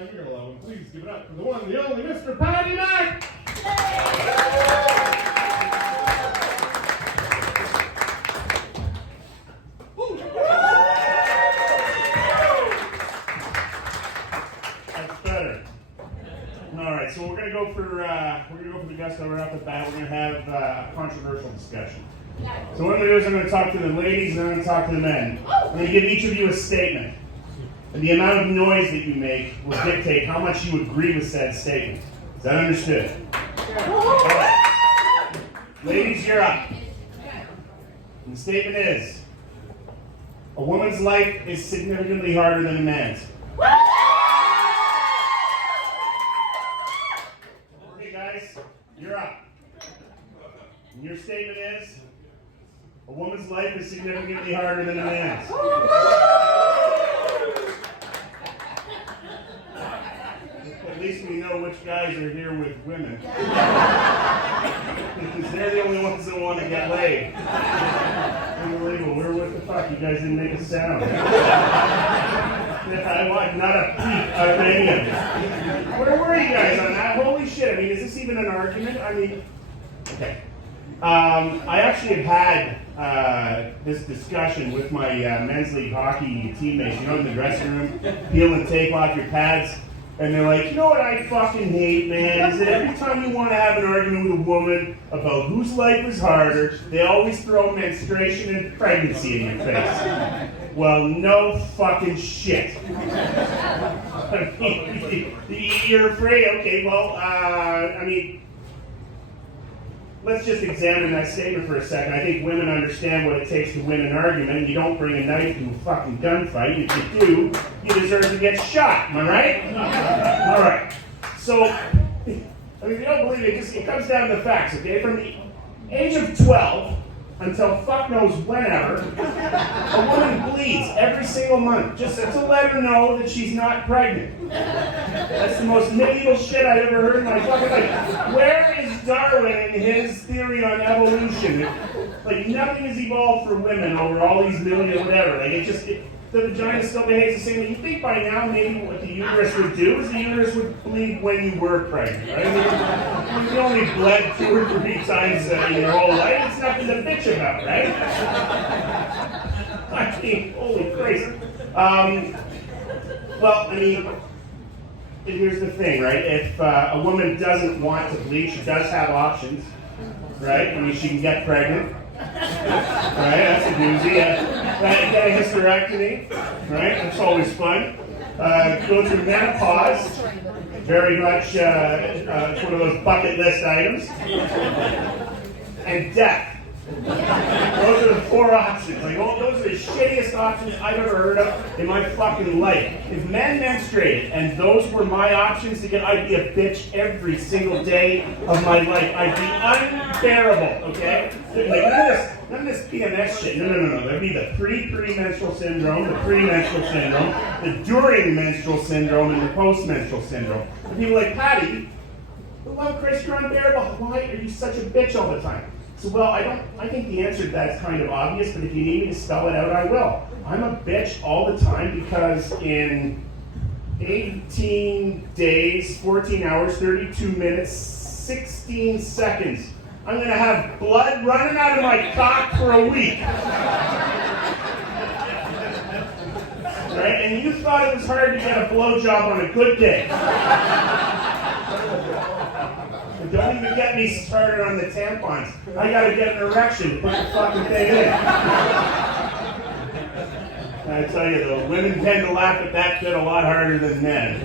You're gonna love him. Please give it up for the one, the only Mr. Paddy Mack! That's better. All right, so we're gonna go for the gusto right off the bat. We're gonna have a controversial discussion. So what I'm gonna do is I'm gonna talk to the ladies and I'm gonna talk to the men. I'm gonna give each of you a statement. And the amount of noise that you make will dictate how much you agree with said statement. Is that understood? All right. Ladies, you're up. And the statement is, a woman's life is significantly harder than a man's. Okay, guys, you're up. And your statement is, a woman's life is significantly harder than a man's. At least we know which guys are here with women. Because they're the only ones that want to get laid. Unbelievable. What the fuck? You guys didn't make a sound. I want not a peep out of any of you. Where were you guys on that? Holy shit. I mean, is this even an argument? I mean, okay. I actually have had this discussion with my men's league hockey teammates. You know, in the dressing room, peeling tape off your pads. And they're like, you know what I fucking hate, man, is that every time you want to have an argument with a woman about whose life is harder, they always throw menstruation and pregnancy in your face. Well, no fucking shit. I mean, you're afraid, okay, well, I mean, let's just examine that statement for a second. I think women understand what it takes to win an argument. You don't bring a knife to a fucking gunfight. If you do, you deserve to get shot. Am I right? All right. So, I mean, if you don't believe it, it comes down to the facts, okay? From the age of 12 until fuck knows whenever, a woman bleeds every single month just to let her know that she's not pregnant. That's the most medieval shit I've ever heard in my fucking life. Where is Darwin and his theory on evolution? Like, nothing has evolved for women over all these million whatever. Like, the vagina still behaves the same way. You think by now maybe what the uterus would do is the uterus would bleed when you were pregnant, right? I mean, you only bled 2 or 3 times in your whole life. It's nothing to bitch about, right? I mean, holy Christ. Well, I mean, here's the thing, right? If a woman doesn't want to bleed, she does have options, right? I mean, she can get pregnant. Right, that's a doozy. Get a hysterectomy, right? That's always fun. Go through menopause, very much it's one of those bucket list items. And death. Those are the 4 options. Like, oh, those are the shittiest options I've ever heard of in my fucking life. If men menstruated and those were my options to get, I'd be a bitch every single day of my life. I'd be unbearable, okay? Like, none of this PMS shit. No. There'd be the pre-menstrual syndrome, the pre-menstrual syndrome, the during menstrual syndrome, and the post-menstrual syndrome. And people like, Paddy, well, Chris, you're unbearable. Why are you such a bitch all the time? So, well, I think the answer to that is kind of obvious, but if you need me to spell it out, I will. I'm a bitch all the time because in 18 days, 14 hours, 32 minutes, 16 seconds, I'm going to have blood running out of my cock for a week. Right? And you thought it was hard to get a blowjob on a good day. Don't even get me started on the tampons. I gotta get an erection to put the fucking thing in. I tell you though, women tend to laugh at that bit a lot harder than men.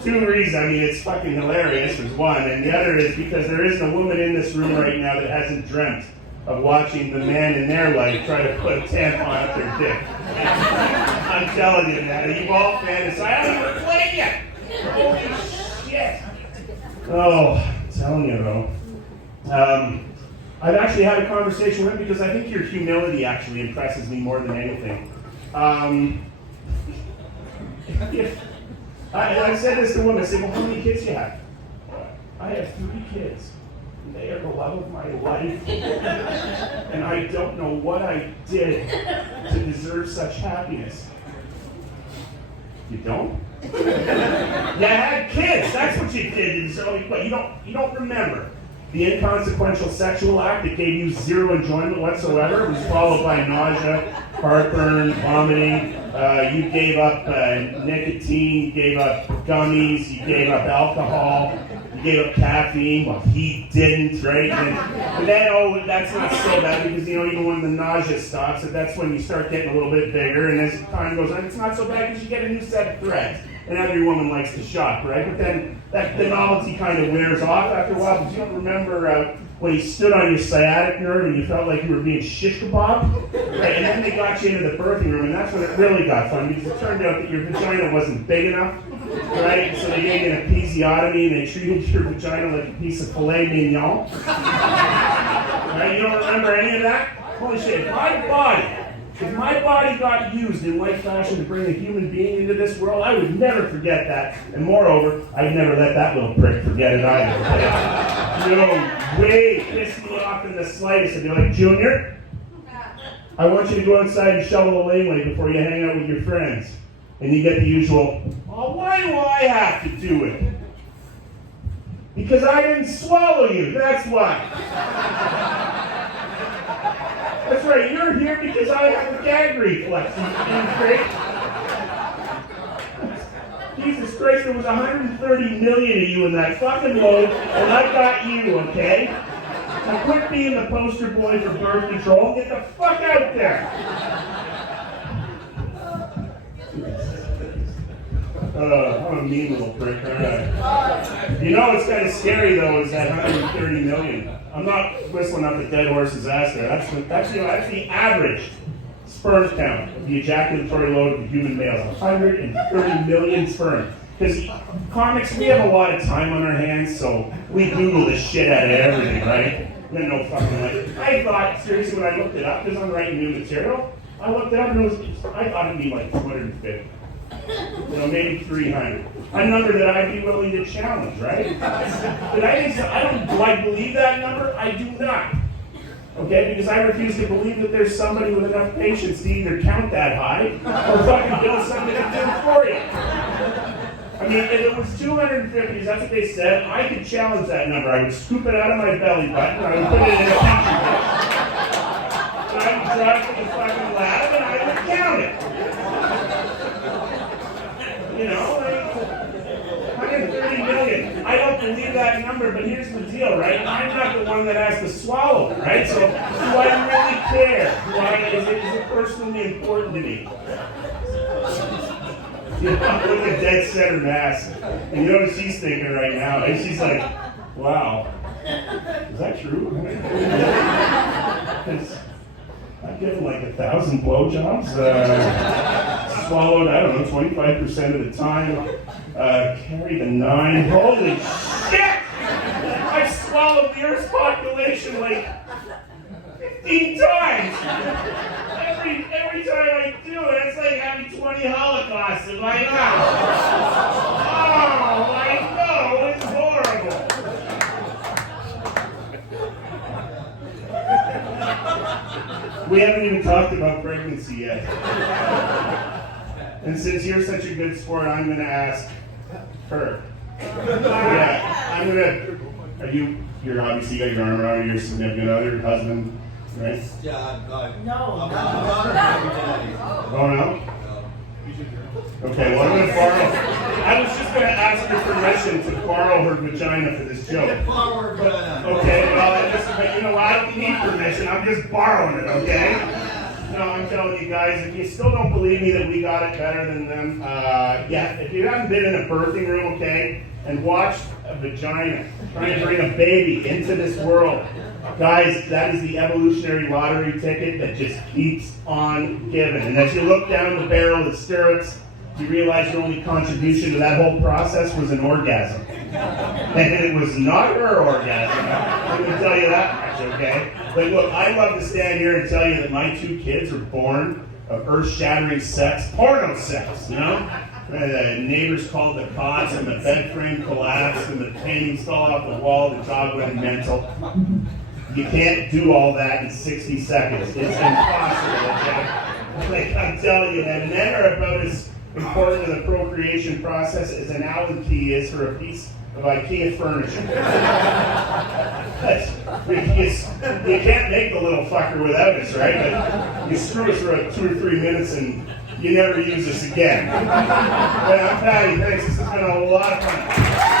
2 reasons. I mean, it's fucking hilarious, is one, and the other is because there isn't a woman in this room right now that hasn't dreamt of watching the man in their life try to put a tampon up their dick. I'm telling you, man, you've all fantasized. I haven't even played yet. Holy shit. Oh, I'm telling you though. I've actually had a conversation with him because I think your humility actually impresses me more than anything. I said this to a woman, I said, well, how many kids do you have? I have 3 kids. And they are the love of my life. And I don't know what I did to deserve such happiness. You don't? You had kids. That's what you did. So, but you don't remember. The inconsequential sexual act that gave you zero enjoyment whatsoever was followed by nausea, heartburn, vomiting. You gave up nicotine, you gave up gummies, you gave up alcohol, you gave up caffeine. Well, he didn't, right? And then, oh, that's not so bad because, even when the nausea stops, that's when you start getting a little bit bigger. And as time goes on, it's not so bad because you get a new set of threads. And every woman likes to shop, right? But then the novelty kind of wears off after a while. Because you don't remember when he stood on your sciatic nerve and you felt like you were being shish kebab? Right? And then they got you into the birthing room, and that's when it really got fun because it turned out that your vagina wasn't big enough, right? So they gave you an episiotomy and they treated your vagina like a piece of filet mignon. Right? You don't remember any of that? Holy shit, if my body got used in like fashion to bring a human being into this world, I would never forget that. And moreover, I'd never let that little prick forget it either. No way, piss me off in the slightest. I'd be like, Junior, I want you to go outside and shovel the laneway before you hang out with your friends. And you get the usual, oh, why do I have to do it? Because I didn't swallow you, that's why. That's right, you're here because I have a gag reflex. Jesus Christ, there was 130 million of you in that fucking load, and I got you, okay? Now quit being the poster boy for birth control and get the fuck out there. I'm a mean little prick, aren't I? You know what's kind of scary, though, is that 130 million. I'm not whistling up the dead horse's ass there. That's the average sperm count of the ejaculatory load of the human male. 130 million sperm. Because comics, we have a lot of time on our hands, so we Google the shit out of everything, right? We have no fucking way. I thought, seriously, when I looked it up, because I'm writing new material, I looked it up and I thought it'd be like 250. Maybe 300. A number that I'd be willing to challenge, right? But do I believe that number? I do not. Okay? Because I refuse to believe that there's somebody with enough patience to either count that high or fucking build something to do it for you. I mean, if it was 250, that's what they said, I could challenge that number. I would scoop it out of my belly button, I would put it in a picture box. I would drive to the fucking lab and I would count it. 130 million. I don't believe that number, but here's the deal, right? I'm not the one that has to swallow it, right? So do I really care? Is it personally important to me? Look at dead center mass. And you know what she's thinking right now? And she's like, wow, is that true? I've given like 1,000 blowjobs. Swallowed, I don't know, 25% of the time. Carried a 9. Holy shit! I've swallowed the Earth's population like 15 times. Every time I do it, it's like having 20 Holocausts in my mouth. Oh, I know, it's horrible. We haven't even talked about pregnancy yet. And since you're such a good sport, I'm going to ask her. You're obviously got your arm around your significant other, your husband, right? Yeah, No. Oh, no? Okay, well, I'm going to borrow. I was just going to ask her permission to borrow her vagina for this joke. Okay, well, you know what? I don't need permission. I'm just borrowing it, okay? No, I'm telling you guys, if you still don't believe me that we got it better than them, if you haven't been in a birthing room, okay, and watched a vagina trying to bring a baby into this world, guys, that is the evolutionary lottery ticket that just keeps on giving. And as you look down the barrel of the stirrups, you realize your only contribution to that whole process was an orgasm. And it was not her orgasm, I can tell you that much, okay? But look, I'd love to stand here and tell you that my 2 kids were born of earth-shattering sex, porno sex, you know? The neighbors called the cops, and the bed frame collapsed, and the paintings fell off the wall, the dog went mental. You can't do all that in 60 seconds. It's impossible, okay? Like, I'm telling you, man. Men are about as important to the procreation process as an Allen key is for a piece of IKEA furniture. You can't make the little fucker without us, right? But you screw us for 2 or 3 minutes and you never use us again. But I'm Paddy, thanks. This has been a lot of fun.